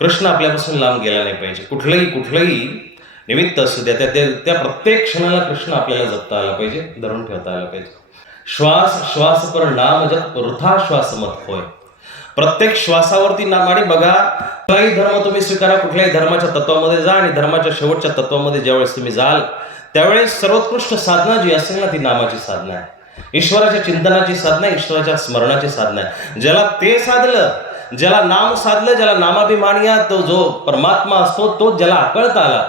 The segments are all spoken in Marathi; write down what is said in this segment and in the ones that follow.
कृष्ण आपल्यापासून लांब गेला नाही पाहिजे. कुठलंही निमित्त असू द्या, त्या प्रत्येक क्षणाला कृष्ण आपल्याला जपता आला पाहिजे, धरून ठेवता आला पाहिजे. श्वास पर नाम जप वृथा श्वास मत होय. प्रत्येक श्वासावरती नाम. आणि बघा, कुठलाही धर्म तुम्ही स्वीकारा, कुठल्याही धर्माच्या तत्वामध्ये जा, आणि धर्माच्या शेवटच्या तत्वामध्ये ज्यावेळेस तुम्ही जाल त्यावेळेस सर्वोत्कृष्ट साधना जी असेल ना, ती नामाची साधना आहे. ईश्वराच्या चिंतनाची साधना, ईश्वराच्या स्मरणाची साधना आहे. ज्याला ते साधलं, ज्याला नाम साधलं, ज्याला नामाभिमानिया, तो जो परमात्मा असतो, तो ज्याला आकळता आला.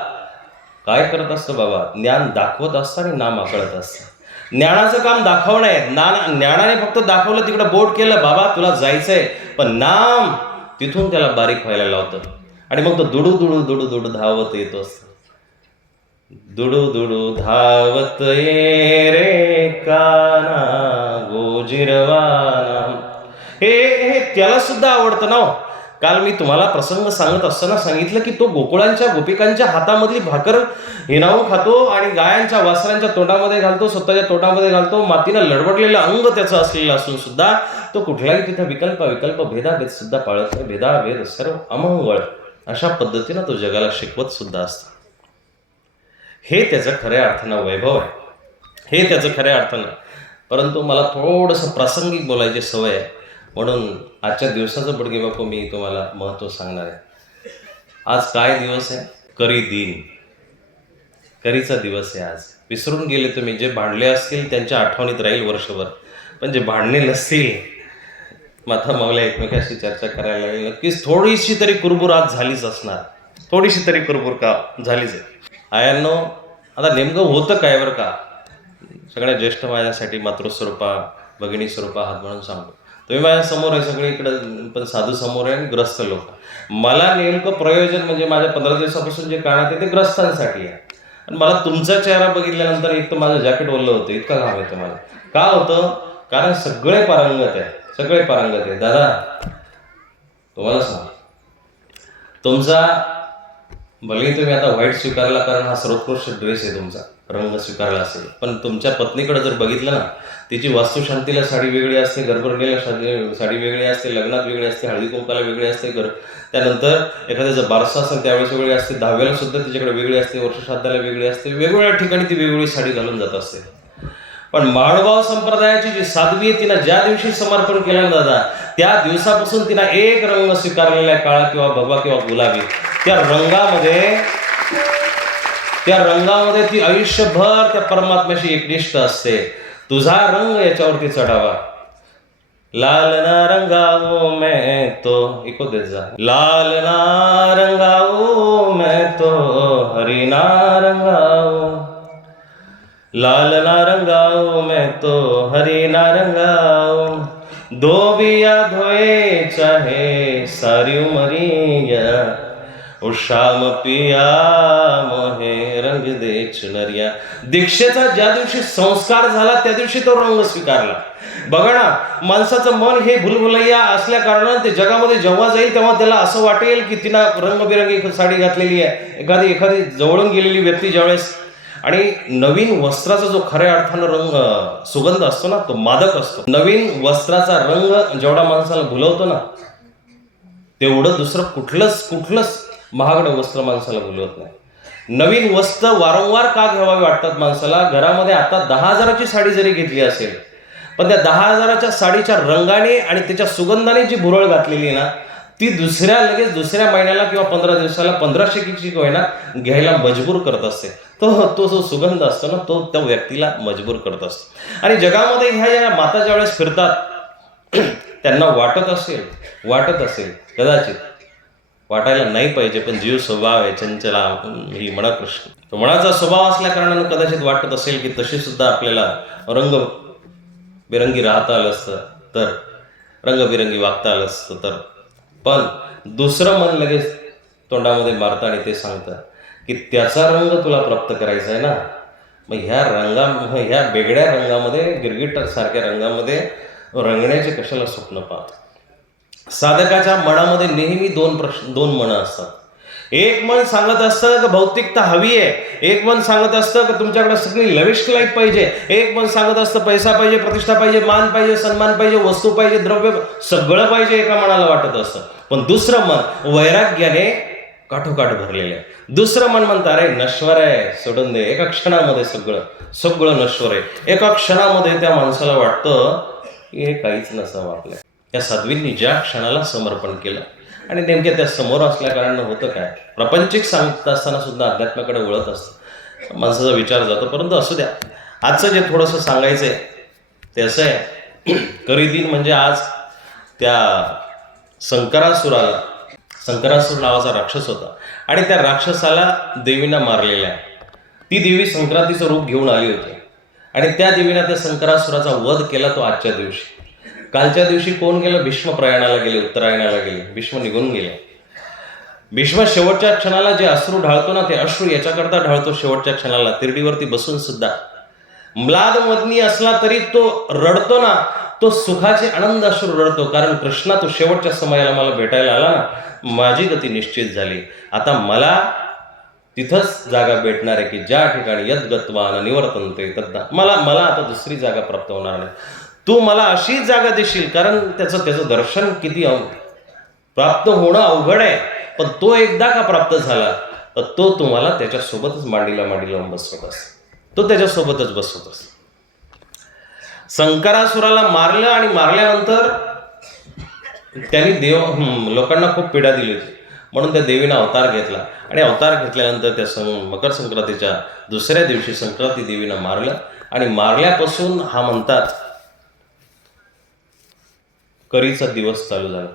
काय करत असतं बाबा? ज्ञान दाखवत असतं आणि नाम आकळत असतं. ज्ञानाचं काम दाखवणं आहे. ज्ञानाने फक्त दाखवलं, तिकडं बोट केलं, बाबा तुला जायचंय, पण नाम तिथून त्याला बारीक व्हायला लावतं. आणि मग तो दुडू दुडू दुडू दुडू धावत येतो असतो. दुडू दुडू धावत ये रे काना गोजिरवाना. हे त्याला सुद्धा आवडतं ना. काल मी तुम्हाला प्रसंग सांगत असताना सांगितलं की तो गोकुळांच्या गोपिकांच्या हातामधली भाकर हिरावून खातो आणि गायांच्या वासरांच्या तोंडामध्ये घालतो, स्वतःच्या तोंडामध्ये घालतो. मातीनं लडबडलेलं अंग त्याचं असलेलं असून सुद्धा तो कुठलाही तिथं विकल्प भेदाभेद सुद्धा पाळत नाही. भेदाभेद सर्व अमंगळ अशा पद्धतीनं तो जगाला शिकवत सुद्धा असतो. हे त्याचं खऱ्या अर्थानं वैभव आहे, हे त्याचं खऱ्या अर्थानं. परंतु मला थोडंसं प्रासंगिक बोलायची सवय आहे, म्हणून आजच्या दिवसाचं बडगे बापू मी तुम्हाला महत्त्व सांगणार आहे. आज काय दिवस आहे? करी दिन, करीचा दिवस आहे आज. विसरून गेले तुम्ही. जे भांडले असतील त्यांच्या आठवणीत राहील वर्षभर, पण जे भांडणे नसतील, माथा मावल्या एकमेकाशी चर्चा करायला लागली, नक्कीच थोडीशी तरी कुरबुर आज झालीच असणार. थोडीशी तरी कुरबुर का झालीच आहे. आयांनो, आता नेमकं होतं काय बरं का? सगळ्या ज्येष्ठ माझ्यासाठी मातृस्वरूपा, भगिनी स्वरूपा हात म्हणून सांगतो. तुम्ही माझ्या समोर आहे, सगळे इकडं पण साधू समोर आहे आणि ग्रस्त लोक. मला नेमकं प्रयोजन म्हणजे माझ्या 15 दिवसापासून जे काढत आहे ते ग्रस्तांसाठी आहे. आणि मला तुमचा चेहरा बघितल्यानंतर एक तर माझं जॅकेट ओढलं होतं, इतका घाम येतं मला. का होतं? कारण सगळे पारंगत आहे, सगळे पारंगत आहे. दादा तुम्हाला सांग, तुमचा भले तुम्ही आता व्हाईट स्वीकारला कारण हा सर्वोत्कृष्ट ड्रेस आहे, तुमचा रंग स्वीकारला असेल, पण तुमच्या पत्नीकडे जर बघितलं ना, तिची वास्तुशांतीला साडी वेगळी असते, गरबरणीला साडी वेगळी असते, लग्नात वेगळी असते, हळदी कुंकाला वेगळी असते, त्यानंतर एखाद्याचा बारसा असेल त्यावेळेस वेगळी असते, 10व्याला सुद्धा तिच्याकडे वेगळी असते, वर्षश्राद्धाला वेगळी असते, वेगवेगळ्या ठिकाणी ती वेगवेगळी साडी घालून जात असते. पण महानुभाव संप्रदायाची जी साध्वी आहे, तिनं ज्या दिवशी समर्पण केलं ना दादा, त्या दिवसापासून तिनं एक रंग स्वीकारलेला आहे, काळा किंवा भगवा किंवा गुलाबी. त्या रंगामध्ये ती आयुष्यभर त्या परमात्म्याशी एकनिष्ठ असते. तुझा रंग याच्यावरती चढावा. लाल ना रंगाओ मैं तो, इको देत जा. लाल ना रंगाओ मैं तो हरी ना रंगाओ, लाल ना रंगाओ मैं तो हरी ना रंगाओ. धोबिया धोए चाहे सारी उमरिया, ओ श्याम पिया मोहे रंग दे चुनरिया. दीक्षेचा ज्या दिवशी संस्कार झाला त्या दिवशी तो रंग स्वीकारला. बघा ना, माणसाचं मन हे भुलभुलैया असल्या कारणानं ते जगामध्ये जेव्हा जाईल तेव्हा त्याला असं वाटेल की तिला रंगबिरंगी साडी घातलेली आहे. एखादी जवळून गेलेली व्यक्ती ज्यावेळेस, आणि नवीन वस्त्राचा जो खऱ्या अर्थानं रंग सुगंध असतो ना, तो मादक असतो. नवीन वस्त्राचा रंग जेवढा माणसाला भुलवतो ना, तेवढं दुसरं कुठलंच महागडं वस्त्र माणसाला भुलवत नाही. नवीन वस्त्र वारंवार का घ्यावावी वाटतात माणसाला? घरामध्ये आता 10,000ची साडी जरी घेतली असेल, पण त्या 10,000च्या साडीच्या रंगाने आणि त्याच्या सुगंधाने जी भुरळ घातलेली आहे ना, ती लगेच दुसऱ्या महिन्याला किंवा 15 दिवसाला 1500ची होईना घ्यायला मजबूर करत असते. तो जो सुगंध असतो ना, तो त्या व्यक्तीला मजबूर करत असतो. आणि जगामध्ये ह्या माता ज्यावेळेस फिरतात त्यांना वाटत असेल कदाचित, वाटायला नाही पाहिजे, पण जीव स्वभाव आहे चंचला ही म्हणा कृष्ण. तो मनाचा स्वभाव असल्या कारणानं कदाचित वाटत असेल की तशी सुद्धा आपल्याला रंगबिरंगी राहता आलं असतं तर, रंगबिरंगी वागता आलं असतं तर. पण दुसरं मन लगेच तोंडामध्ये मारतं आणि ते सांगतं की त्याचा रंग तुला प्राप्त करायचा आहे ना, मग ह्या वेगळ्या रंगामध्ये, गिरगिटासारख्या रंगामध्ये रंगण्याचे कशाला स्वप्न पाहत. साधकाच्या मनामध्ये नेहमी दोन मनं असतात. एक मन सांगत असतं की भौतिकता हवी आहे, एक मन सांगत असतं की तुमच्याकडे सगळी लविश लाईफ पाहिजे, एक मन सांगत असतं पैसा पाहिजे, प्रतिष्ठा पाहिजे, मान पाहिजे, सन्मान पाहिजे, वस्तू पाहिजे, द्रव्य सगळं पाहिजे एका मनाला वाटत असतं. पण दुसरं मन वैराग्याने काठोकाठ भरलेलं आहे. दुसरं मन म्हणतं अरे नश्वर आहे, सोडून दे, एका क्षणामध्ये सगळं नश्वर आहे. एका क्षणामध्ये त्या माणसाला वाटतं की हे काहीच नसावं आपल्या. या साध्वींनी ज्या क्षणाला समर्पण केलं आणि नेमक्या त्या समोर असल्या कारणानं होतं काय, प्रापंचिक सांगत असताना सुद्धा अध्यात्माकडे वळत असतं, माणसाचा विचार जातो. परंतु असू द्या, आजचं जे थोडंसं सांगायचं आहे ते असं आहे, करिदीन म्हणजे आज त्या संकरासूर नावाचा राक्षस होता आणि त्या राक्षसाला देवीनं मारलेला आहे. ती देवी संक्रांतीचं रूप घेऊन आली होती आणि त्या देवीनं त्या संकरासुराचा वध केला तो आजच्या दिवशी. कालच्या दिवशी कोण गेलं? भीष्म प्रयाणाला गेले, उत्तरायणाला गेले, भीष्म निघून गेले. भीष्म शेवटच्या क्षणाला जे अश्रू ढाळतो ना, ते अश्रू याच्याकरता ढाळतो शेवटच्या क्षणाला, तिरडीवरती बसून सुद्धा. म्लाद मदनी असला तरी तो रडतो ना, तो सुखाचे आनंद अश्रू रडतो. कारण कृष्णा तू शेवटच्या समयाला मला भेटायला आला ना, माझी गती निश्चित झाली. आता मला तिथंच जागा भेटणार आहे की ज्या ठिकाणी यद्गत्वान निवर्तन्ते तद्दा, मला आता दुसरी जागा प्राप्त होणार नाही. तू मला अशीच जागा देशील, कारण त्याचं दर्शन किती प्राप्त होणं अवघड आहे. पण तो एकदा का प्राप्त झाला तर तो तुम्हाला त्याच्यासोबतच मांडीला लावून बसवत तो त्याच्यासोबतच बसवत संकरासुराला मारलं आणि मारल्यानंतर त्यांनी लोकांना खूप पीडा दिली होती, म्हणून त्या देवीनं अवतार घेतला आणि अवतार घेतल्यानंतर त्या मकर संक्रांतीच्या दुसऱ्या दिवशी संक्रांती देवीनं मारलं आणि मारल्यापासून हा म्हणतात करीचा दिवस चालू झाला.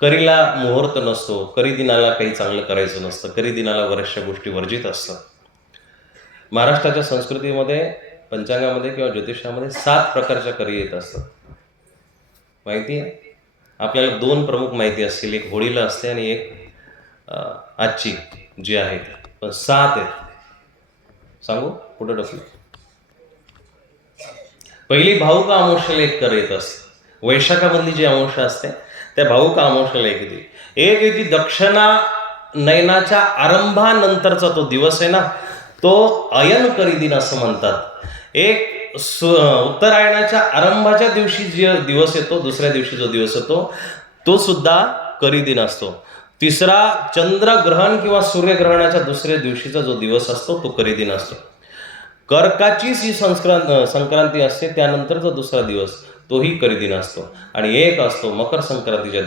करीला मुहूर्त नसतो, करी दिनाला काही चांगलं करायचं नसतं, करी दिनाला बऱ्याचशा गोष्टी वर्जित असतात. महाराष्ट्राच्या संस्कृतीमध्ये, पंचांगामध्ये किंवा ज्योतिषामध्ये 7 प्रकारच्या करी येत असतात. माहिती आहे आपल्याला? 2 प्रमुख माहिती असतील, एक होळीला असते आणि एक आजची जी आहे. पण 7 आहेत. सांगू कुठं डसलं? पहिली भाऊक अमावस्येला एक कर येत असते. वैशाखामधली जी अमावस्या असते त्या भाऊक अमावस्येला एक येते. एक येते दक्षिणा नयनाच्या आरंभानंतरचा तो दिवस आहे ना, तो अयन करी दिन असं म्हणतात. एक उत्तरायणाच्या आरंभाच्या दिवशी जे दिवस येतो, दुसऱ्या दिवशी जो दिवस येतो तो सुद्धा करी दिन असतो. तिसरा चंद्रग्रहण किंवा सूर्यग्रहणाच्या दुसऱ्या दिवशीचा जो दिवस असतो तो करी दिन असतो. कर्काची जी संक्रांती असते त्यानंतरचा दुसरा दिवस तोही करी दिन असतो. आणि एक असतो मकर संक्रांतीच्या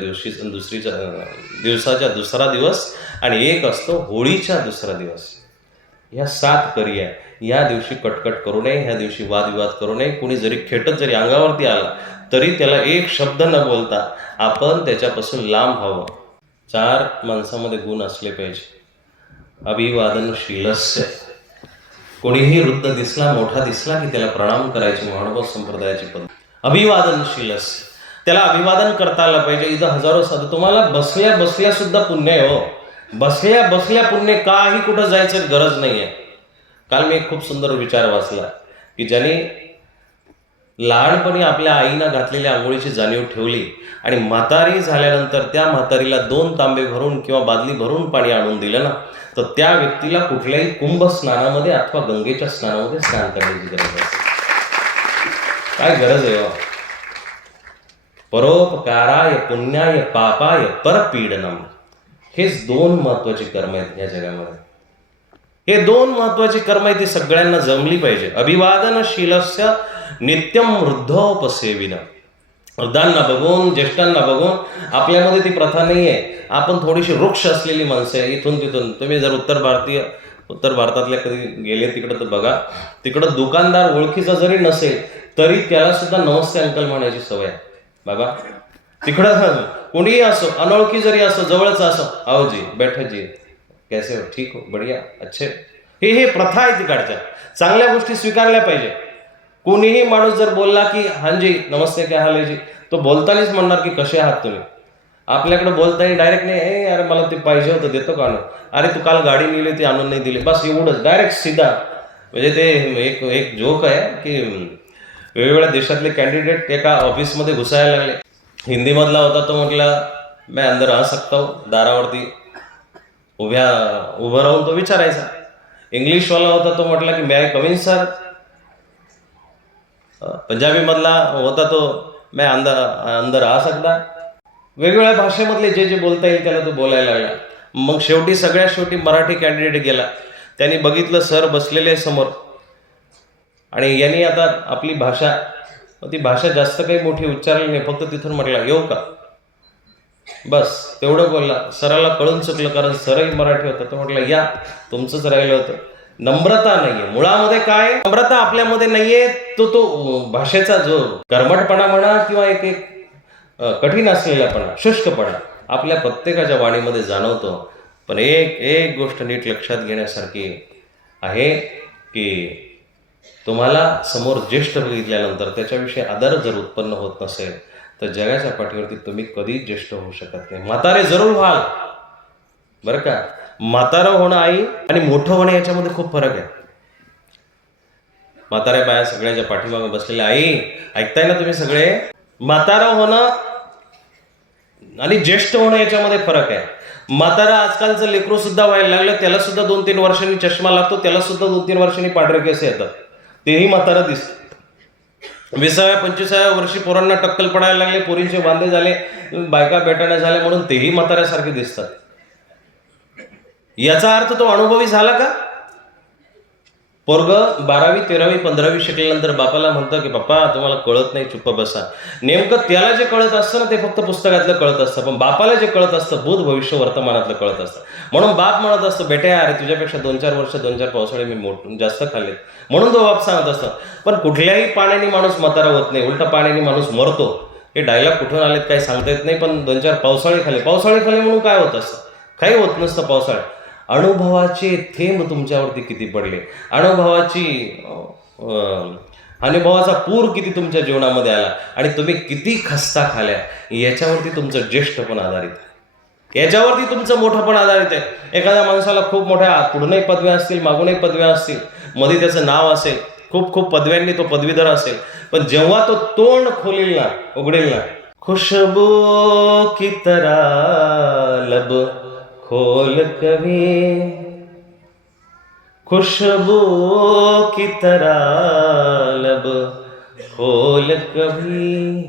दिवसाच्या दुसरा दिवस आणि एक असतो होळीच्या दुसरा दिवस. ह्या 7 करी आहे. ह्या दिवशी कटकट करू नये, ह्या दिवशी वादविवाद करू नये. कोणी जरी खेटत जरी अंगावरती आला तरी त्याला एक शब्द न बोलता आपण त्याच्यापासून लांब व्हावं. 4 माणसामध्ये गुण असले पाहिजे. अभिवादनशीलस्य, कोणीही वृद्ध दिसला, मोठा दिसला की त्याला प्रणाम करायची महानुभाव संप्रदायाची पद्धत. अभिवादनशीलस्य, त्याला अभिवादन करता आलं पाहिजे. इथं हजारो साधू, तुम्हाला बसल्या बसल्या सुद्धा पुण्य आहे हो. बसल्या बसल्या पुण्य, काही कुठं जायचं गरज नाही आहे. काल मी एक खूप सुंदर विचार वाचला की ज्याने लहानपणी आपल्या आईनं घातलेल्या आंघोळीची जाणीव ठेवली आणि म्हातारी झाल्यानंतर त्या म्हातारीला 2 तांबे भरून किंवा बादली भरून पाणी आणून दिलं ना, तर त्या व्यक्तीला कुठल्याही कुंभ स्नानामध्ये अथवा गंगेच्या स्नानामध्ये स्नान करण्याची गरज असते. काय गरज आहे? परोपकाराय पुण्याय पापाय परपीडनम, हेच 2 महत्वाची कर्म आहेत या जगामध्ये. हे 2 महत्वाची कर्म आहेत, ती सगळ्यांना जमली पाहिजे. अभिवादनशीलस्य नित्यम वृद्धोपसेविन, वृद्धांना बघून, ज्येष्ठांना बघून. आपल्यामध्ये ती प्रथा नाही आहे. आपण थोडीशी वृक्ष असलेली माणसं आहे. इथून तिथून तुम्ही जर उत्तर भारतातल्या कधी गेले तिकडं तर बघा, तिकडं दुकानदार ओळखीचा जरी नसेल तरी त्याला सुद्धा नमस्ते अंकल म्हणायची सवय आहे. बाबा तिकडं कोणीही असो, अनोळखी जरी असो, जवळच असो, आओ जी, बैठो जी, कैसे हो, ठीक हो, बढिया, अच्छे. हे प्रथा आहे तिकडच्या. चांगल्या गोष्टी स्वीकारल्या पाहिजे. कोणीही माणूस जर बोलला की हां जी नमस्ते क्या हाल है जी, तो बोलतानाच म्हणणार की कसे आहात तुम्ही. आपल्याकडे बोलताही डायरेक्ट नाही, अरे मला ते पाहिजे होतं, देतो का आणून, अरे तू काल गाडी नेली ती आणून नाही दिली, बस एवढंच डायरेक्ट सीधा. म्हणजे ते एक जोक आहे की वेगवेगळ्या देशातले कॅन्डिडेट एका ऑफिसमध्ये घुसायला लागले. हिंदीमधला होता तो, म्हटला मैं अंदर आ सकता हूँ, दारावरती उभं राहून तो विचारायचा. इंग्लिशवाला होता तो म्हटला की may I come in sir. Punjabi मधला होता तो मैं अंदर अंदर आ सकता. वेगवेगळ्या भाषेमधले जे जे बोलता येईल त्याला तो बोलायला लागला. मग सगळ्यात शेवटी मराठी कॅन्डिडेट गेला. त्यांनी बघितलं सर बसलेले समोर आणि यांनी आता आपली भाषा, ती भाषा जास्त काही मोठी उच्चारली नाही, फक्त तिथून म्हटलं येऊ का, बस तेवढं बोलला. सराला कळून चुकलं कारण सरही मराठी होता. तो म्हटलं या, तुमचंच राहिलं होतं. नम्रता नाहीये मुळामध्ये. काय नम्रता आपल्यामध्ये नाहीये, तो भाषेचा जो कर्मटपणा म्हणा किंवा एक कठीण असलेलापणा, शुष्कपणा आपल्या प्रत्येकाच्या वाणीमध्ये जाणवतो. पण एक गोष्ट नीट लक्षात घेण्यासारखी आहे की तुम्हाला समोर ज्येष्ठ बघितल्यानंतर त्याच्याविषयी आदर जर उत्पन्न होत नसेल तर जगाच्या पाठीवरती तुम्ही कधीच ज्येष्ठ होऊ शकत नाही. म्हातारे जरूर व्हाल बरं का. म्हातारं होणं आई आणि मोठं होणं याच्यामध्ये खूप फरक आहे. म्हाताऱ्या बाया सगळ्याच्या पाठीमागे बसलेल्या, आई ऐकताय ना तुम्ही सगळे, म्हातारं होणं आणि ज्येष्ठ होणं याच्यामध्ये फरक आहे. म्हातारा आजकालचं लेकरू सुद्धा व्हायला लागलं, त्याला सुद्धा 2-3 वर्षांनी चष्मा लागतो, त्याला सुद्धा 2-3 वर्षांनी पांढरे केस येतात, तेही म्हातारा दिसत. 20व्या-25व्या वर्षी पोरांना टक्कल पडायला लागले, पोरींचे वांदे झाले, बायका भेटाण्या झाल्या म्हणून तेही म्हाताऱ्यासारखे दिसतात. याचा अर्थ तो अनुभवी झाला का? पोरग 12वी 13वी 15वी शिकल्यानंतर बापाला म्हणतं की पप्पा तुम्हाला कळत नाही, चुप्प बसा. नेमकं त्याला जे कळत असतं ना ते फक्त पुस्तकातलं कळत असतं, पण बापाला जे कळत असतं भूत भविष्य वर्तमानातलं कळत असतं. म्हणून बाप म्हणत असतो, बेटे अरे तुझ्यापेक्षा 2-4 वर्ष 2-4 पावसाळे मी जास्त खाल्ले, म्हणून तो बाप सांगत असतो. पण कुठल्याही पाण्याने माणूस म्हातारा होत नाही, उलटा पाण्याने माणूस मरतो. हे डायलॉग कुठून आलेत काही सांगता येत नाही, पण 2-4 पावसाळे खाल्ले म्हणून काय होत असतं? काही होत नसतं. पावसाळ्यात अनुभवाचे थेंब तुमच्यावरती किती पडले, अनुभवाचा पूर किती तुमच्या जीवनामध्ये आला आणि तुम्ही किती खस्ता खाल्या याच्यावरती तुमचं ज्येष्ठपण आधारित आहे, याच्यावरती तुमचं मोठंपण आधारित आहे. एखाद्या माणसाला खूप मोठ्या पुढूनही पदव्या असतील, मागूनही पदव्या असतील, मध्ये त्याचं नाव असेल, खूप खूप पदव्यांनी तो पदवीधर असेल, पण जेव्हा तो तोंड खोलील ना, उघडेल ना, खुशबू की तरह लब खोल कभी, खुशबू की तरह लब खोल कभी,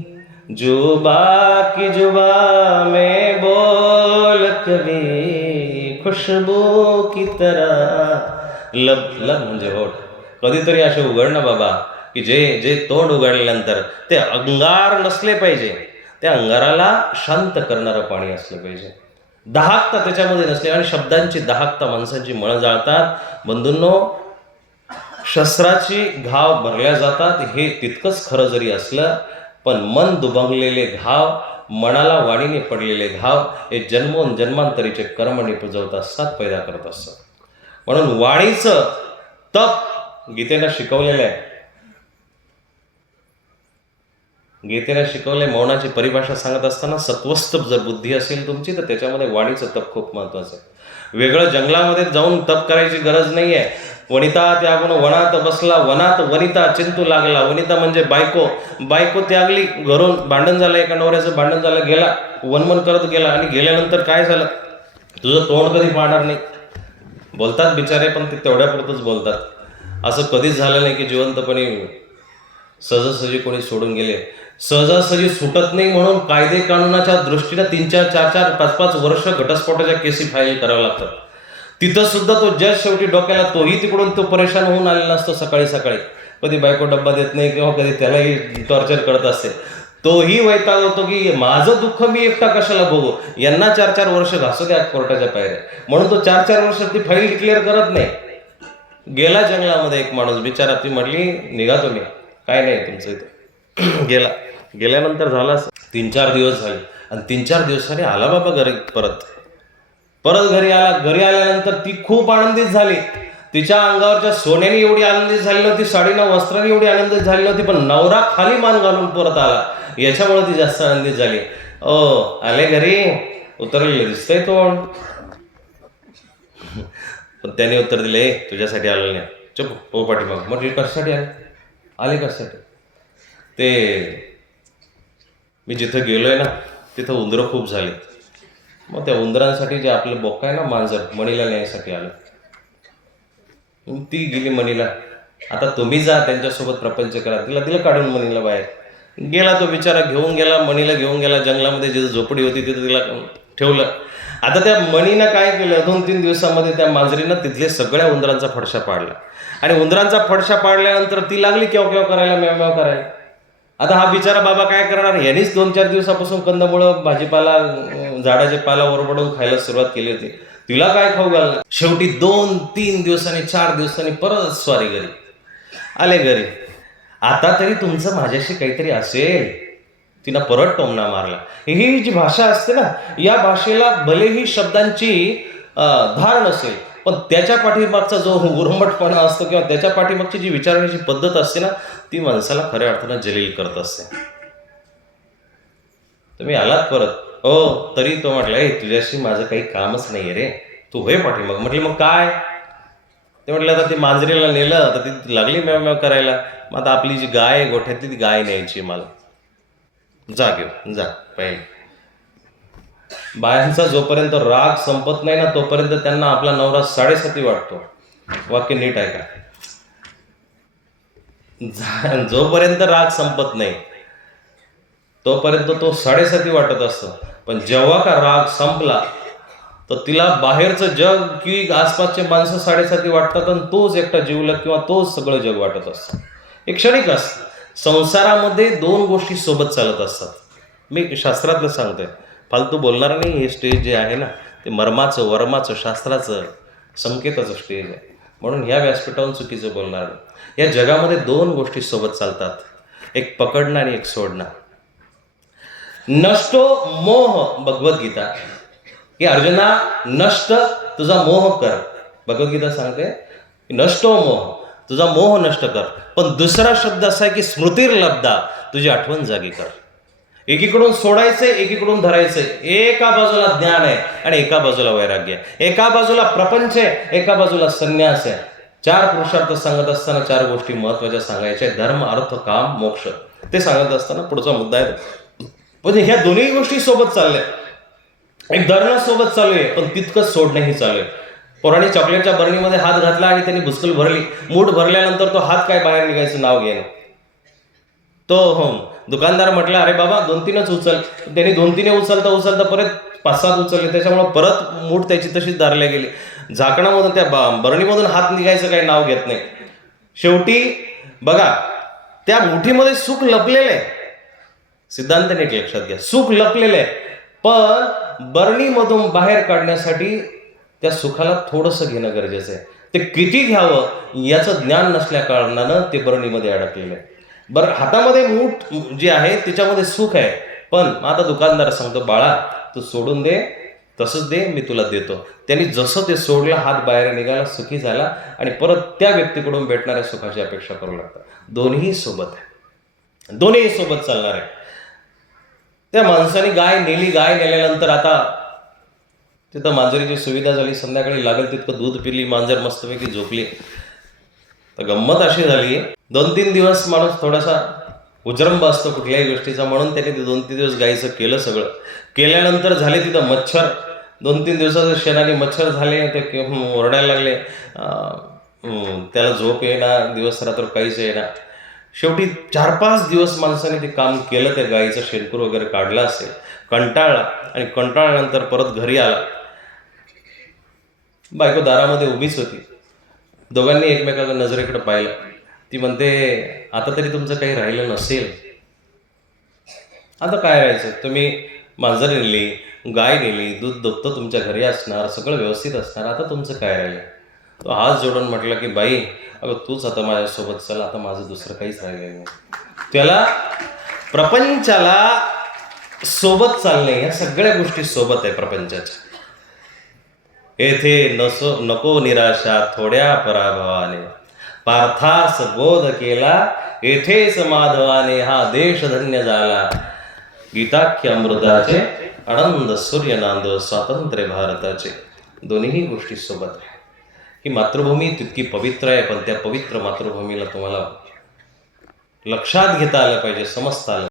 जुबा की जुबा में बोल कभी, खुशबू की तरह लब. लब म्हणजे होठ. कधीतरी असे उघड ना बाबा की जे तोंड उघडल्यानंतर ते अंगार नसले पाहिजे, त्या अंगाराला शांत करणारं पाणी असलं पाहिजे. दाहकता त्याच्यामध्ये नसते आणि शब्दांची दाहकता माणसांची मळं जाळतात. बंधूंनो, शस्त्राची घाव भरल्या जातात हे तितकंच खरं जरी असलं, पण मन दुभंगलेले घाव, मनाला वाणीने पडलेले घाव हे जन्मांतरीचे कर्म निपजवत असतात, पैदा करत असतात. म्हणून वाणीचं तप गीतेनं शिकवलेलं आहे. गीतेने शिकवले. मौनाची परिभाषा सांगत असताना सत्वस्थ जर बुद्धी असेल तुमची तर त्याच्यामध्ये वाणीचं तप खूप महत्वाचं आहे. वेगळं जंगलामध्ये जाऊन तप करायची गरज नाही आहे. वनिता त्यागून वनात बसला, वनात वनिता चिंतू लागला. वनिता म्हणजे बायको त्यागली, घरून भांडण झालं, एका नवऱ्याचं भांडण झालं, गेला वनमन करत गेला आणि गेल्यानंतर काय झालं, तुझं तोंड कधी पाहणार नाही. बोलतात बिचारे, पण ते तेवढ्यापुरतच बोलतात. असं कधीच झालं नाही की जिवंतपणे सहजासहजी कोणी सोडून गेले. सहजासहजी सुटत नाही म्हणून कायदे कानूनाच्या दृष्टीनं 3-4, 4-4, 5-5 वर्ष घटस्फोटाच्या केसी फाईल कराव्या लागतात. तिथं सुद्धा तो जज शेवटी डोक्याला, तोही तिकडून तो परेशान होऊन आलेला असतो. सकाळी कधी बायको डब्बा देत नाही किंवा कधी त्यालाही टॉर्चर करत असते. तोही वैताग होतो की माझं दुःख मी एकटा कशाला भोगू, यांना 4-4 वर्ष घासू द्या कोर्टाच्या पायऱ्या. म्हणून तो 4-4 वर्ष ती फाईल डिक्लेअर करत नाही. गेला जंगलामध्ये एक माणूस बिचारा, ती म्हटली निघा तुम्ही, काय नाही तुमचं इथे. गेल्यानंतर झाला 3-4 दिवस झाले आणि 3-4 दिवसांनी आला बाबा घरी, परत घरी आला. घरी आल्यानंतर ती खूप आनंदित झाली. तिच्या अंगावरच्या सोन्याने एवढी आनंदित झाली नव्हती, साडीनं वस्त्राने एवढी आनंदित झाली नव्हती, पण नवरा खाली मान घालून परत आला याच्यामुळे ती जास्त आनंदित झाली. आले घरी, उतरलेले दिसतंय तोंड. पण त्याने उत्तर दिले, तुझ्यासाठी आलेलं नाही, चुप हो पाठीमाग. म्हटलं कशासाठी आले कशासाठी? ते मी जिथं गेलोय ना तिथं उंदरं खूप झाले. मग त्या उंदरांसाठी जे आपलं बोक्का आहे ना, मांजर, मणीला न्यायसाठी आलं. ती गेली मणीला. आता तुम्ही जा त्यांच्यासोबत प्रपंच करा. तिला दिलं काढून मणीला बाहेर. गेला तो बिचारा, घेऊन गेला मणीला, घेऊन गेला जंगलामध्ये. जिथं झोपडी होती तिथं तिला ठेवलं. आता त्या मणीनं काय केलं, 2-3 दिवसामध्ये त्या मांजरीनं तिथले सगळ्या उंदरांचा फडशा पाडला. आणि उंदरांचा फडशा पाडल्यानंतर ती लागली केव केव करायला, म्याव म्याव करायला. आता हा बिचारा बाबा काय करणार, यांनीच 2-4 दिवसापासून कंदमुळं, भाजीपाला, झाडाचे पाला ओरबडून खायला सुरुवात केली होती. तिला काय खाऊ घालणार. शेवटी 2-3 दिवसांनी, 4 दिवसांनी परत स्वारी घरी आले. घरी आता तरी तुमचं माझ्याशी काहीतरी असेल. तिनं परत टोमणा मारला. ही जी भाषा असते ना, या भाषेला भलेही शब्दांची धार नसेल, पण त्याच्या पाठीमागचा जो उर्मटपणा असतो किंवा त्याच्या पाठीमागची जी विचारण्याची पद्धत असते ना, ती माणसाला खऱ्या अर्थानं जलील करत असते. तुम्ही आलात परत. हो, तरी तो म्हटला, तुझ्याशी माझं काही कामच नाही रे, तू होय पाठीमाग. म्हटलं मग काय. ते म्हटलं आता ती मांजरीला नेलं, आता ती लागली म्याव म्याव करायला. मग आता आपली जी गाय आहे गोठ्यातली, ती गाय न्यायची मला. जा घेऊ जा. पहिले बायांचा जोपर्यंत राग संपत नाही ना, तोपर्यंत त्यांना आपला नवरा 7.5 वाटतो. वाक्य नीट आहे का. जोपर्यंत राग संपत नाही तोपर्यंत तो 7.5 वाटत असतो. पण जेव्हा का राग संपला तर तिला बाहेरचं जग की आसपासचे माणसं 7.5 वाटतात, आणि तोच एकटा जीवलग किंवा तोच सगळं जग वाटत असतं. एक क्षणिक असतं. संसारामध्ये 2 गोष्टी सोबत चालत असतात. मी शास्त्रातलं सांगतोय, फालतू बोलणार नाही. हे स्टेज जे आहे ना, ते मर्माचं, वर्माचं, शास्त्राचं, संकेताचं स्टेज आहे. म्हणून ह्या व्यासपीठावरून चुकीचं बोलणार नाही. या जगामध्ये 2 गोष्टी सोबत चालतात, एक पकडणं आणि एक सोडणं. नष्टो मोह, भगवद्गीता, की अर्जुना नष्ट तुझा मोह कर. भगवद्गीता सांगते नष्टो मोह, तुझा मोह नष्ट कर. पण दुसरा शब्द असा आहे की स्मृतिर्लब्धा, तुझी आठवण जागी कर. एकीकडून सोडायचंय, एकीकडून धरायचंय. एका बाजूला ज्ञान आहे आणि एका बाजूला वैराग्य आहे. एका बाजूला प्रपंच आहे, एका बाजूला संन्यास आहे. 4 पुरुषार्थ सांगत असताना 4 गोष्टी महत्वाच्या सांगायच्या, धर्म, अर्थ, काम, मोक्ष. ते सांगत असताना पुढचा मुद्दा आहे, पण ह्या दोन्ही गोष्टी सोबत चालल्या. एक धरणं सोबत चालू आहे, पण तितकंच सोडणंही चालू आहे. पोराने चॉकलेटच्या बरणीमध्ये हात घातला आणि त्यांनी भुसकल भरली. मूठ भरल्यानंतर तो हात काय बाहेर निघायचं नाव घेणं. तो दुकानदार म्हटला, अरे बाबा 2-3च उचल. त्यांनी 2-3 उचलता उचलता परत 5-7 उचलले. त्याच्यामुळे परत मूठ त्याची तशीच धरल्या गेली. झाकणामधून, त्या बरणीमधून हात निघायचं काही नाव घेत नाही. शेवटी बघा, त्या मुठीमध्ये सुख लपलेलं आहे. सिद्धांत नीट लक्षात घ्या, सुख लपलेलं आहे. पण बरणीमधून बाहेर काढण्यासाठी त्या सुखाला थोडंसं घेणं गरजेचं आहे. ते किती घ्यावं याचं ज्ञान नसल्या कारणानं ते बरणीमध्ये अडकलेलं आहे. बरं, हातामध्ये मूठ जी आहे त्याच्यामध्ये सुख आहे. पण आता दुकानदार सांगतो, बाळा तू सोडून दे, तसंच दे, मी तुला देतो. त्यांनी जसं ते सोडलं, हात बाहेर निघाला, सुखी झाला आणि परत त्या व्यक्तीकडून भेटणाऱ्या सुखाची अपेक्षा करू लागतात. दोन्ही सोबत आहे, दोन्ही सोबत चालणार आहे. त्या माणसाने गाय नेली. गाय नेल्यानंतर आता तिथं मांजरीची सुविधा झाली. संध्याकाळी लागेल तितकं दूध पिली, मांजर मस्तपैकी झोपली. तर गंमत अशी झाली, 2-3 दिवस माणूस थोडासा उजरंब असतो कुठल्याही गोष्टीचा, म्हणून त्याने ते 2-3 दिवस गायीचं केलं. सगळं केल्यानंतर झाले तिथं मच्छर. 2-3 दिवसाचं शेणाने मच्छर झाले, ते ओरडायला लागले. त्याला झोप येणार, दिवस रात्र काहीच येणार. शेवटी 4-5 दिवस माणसाने ते काम केलं. त्या गायीचं शेणकूर वगैरे काढला असेल, कंटाळला, आणि कंटाळल्यानंतर परत घरी आला. बायको दारामध्ये उभीच होती. दोघांनी एकमेकांना नजरेकडे पाहिलं. ती म्हणते, आता तरी तुमचं काही राहिलं नसेल. आता काय राहायचं, तुम्ही मांजर नेली, गाय नेली, दूध दुभतं तुमच्या घरी असणार, सगळं व्यवस्थित असणार, आता तुमचं काय राहिलं. तो हात जोडून म्हटलं की बाई, अगं तूच आता माझ्यासोबत चल, आता माझं दुसरं काहीच राहिलं नाही. त्याला प्रपंचाला सोबत चालणे, या सगळ्या गोष्टी सोबत आहे प्रपंचाच्या. येथे नको निराशा थोड्या पराभवाने, पार्थास बोध केला येथेच माधवाने, हा देश धन्य झाला. गीताख्य अमृताचे आनंद सूर्य नांदो, स्वातंत्र्य भारताचे. दोन्ही गोष्टी सोबत आहे. ही मातृभूमी तितकी पवित्र आहे, पण त्या पवित्र मातृभूमीला तुम्हाला लक्षात घेता आलं पाहिजे, समजता आलं